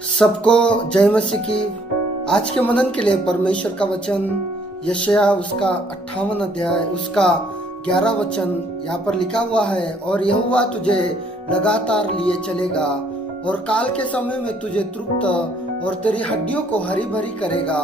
सबको जय मसीह की। आज के मनन के लिए परमेश्वर का वचन यशायाह उसका 58 अध्याय उसका 11 वचन यहाँ पर लिखा हुआ है। और यहोवा तुझे लगातार लिए चलेगा और काल के समय में तुझे तृप्त और तेरी हड्डियों को हरी भरी करेगा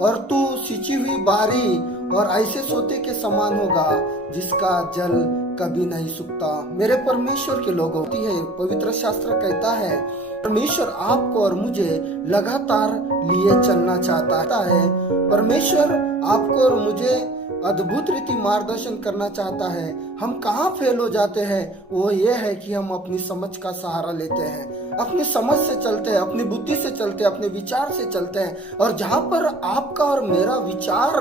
और तू सिंची हुई बारी और ऐसे सोते के समान होगा जिसका जल कभी नहीं सूखता। मेरे परमेश्वर के लोगों की है, पवित्र शास्त्र कहता है परमेश्वर आपको और मुझे लगातार लिए चलना चाहता है। परमेश्वर आपको और मुझे अद्भुत रीति मार्गदर्शन करना चाहता है। हम कहाँ फेल हो जाते हैं वो ये है कि हम अपनी समझ का सहारा लेते हैं, अपनी समझ से चलते हैं, अपनी बुद्धि से चलते हैं, अपने विचार से चलते हैं। और जहाँ पर आपका और मेरा विचार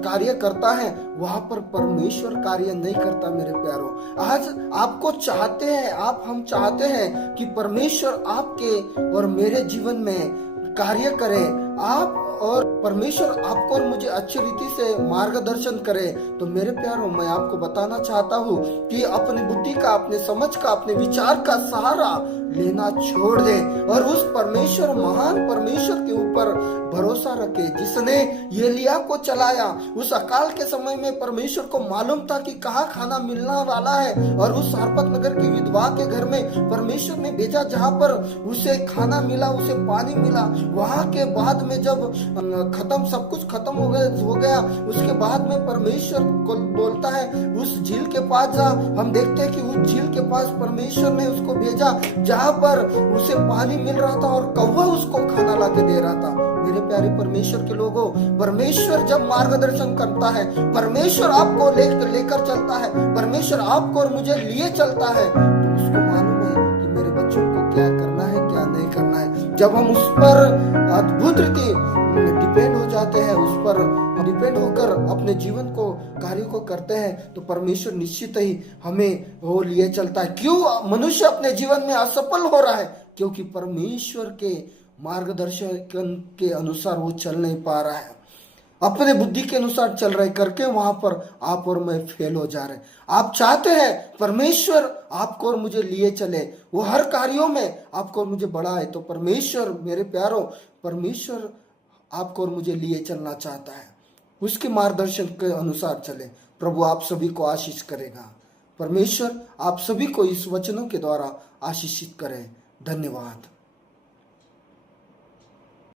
कार्य करता है वहां पर परमेश्वर कार्य नहीं करता। मेरे प्यारों, आज आपको चाहते हैं, हम चाहते हैं कि परमेश्वर आपके और मेरे जीवन में कार्य करे, आप और परमेश्वर आपको और मुझे अच्छी रीति से मार्गदर्शन करे। तो मेरे प्यारों, मैं आपको बताना चाहता हूँ कि अपनी बुद्धि का, अपने समझ का, अपने विचार का सहारा लेना छोड़ दे और उस परमेश्वर, महान परमेश्वर के ऊपर भरोसा रखे जिसने एलिय्याह को चलाया। उस अकाल के समय में परमेश्वर को मालूम था कि कहाँ खाना मिलने वाला है और उस सारपत नगर की विधवा के घर में परमेश्वर ने भेजा जहाँ पर उसे खाना मिला, उसे पानी मिला। वहां के बाद में जब खत्म, सब कुछ खत्म हो गया, उसके बाद में परमेश्वर को बोलता है उस झील के पास जा। हम देखते हैं कि उस झील के पास परमेश्वर ने उसको भेजा जहां पर उसे पानी मिल रहा था और कौवा उसको खाना लाके दे रहा था। मेरे प्यारे परमेश्वर के लोगों, परमेश्वर जब मार्गदर्शन करता है, परमेश्वर आपको लेकर चलता है, परमेश्वर आपको और मुझे लिए चलता है, तो उसको मालूम है कि मेरे बच्चों को क्या करना है, क्या नहीं करना है। जब हम उस पर अद्भुत रीति डिपेंड हो जाते हैं, उस पर डिपेंड होकर अपने जीवन को, कार्य को करते हैं, तो परमेश्वर निश्चित ही हमें वो लिए चलता है। क्यों मनुष्य अपने जीवन में असफल हो रहा है? क्योंकि परमेश्वर के मार्गदर्शन के अनुसार वो चल नहीं पा रहा है, अपने बुद्धि के अनुसार चल रहे करके वहां पर आप और मैं फेल हो जा रहे। आप चाहते हैं परमेश्वर आपको और मुझे लिए चले, वो हर कार्यों में आपको और मुझे बढ़ाए, तो परमेश्वर, मेरे प्यारों, परमेश्वर आपको और मुझे लिए चलना चाहता है, उसके मार्गदर्शन के अनुसार चले। प्रभु आप सभी को आशीष करेगा। परमेश्वर आप सभी को इस वचनों के द्वारा आशीषित करे। धन्यवाद।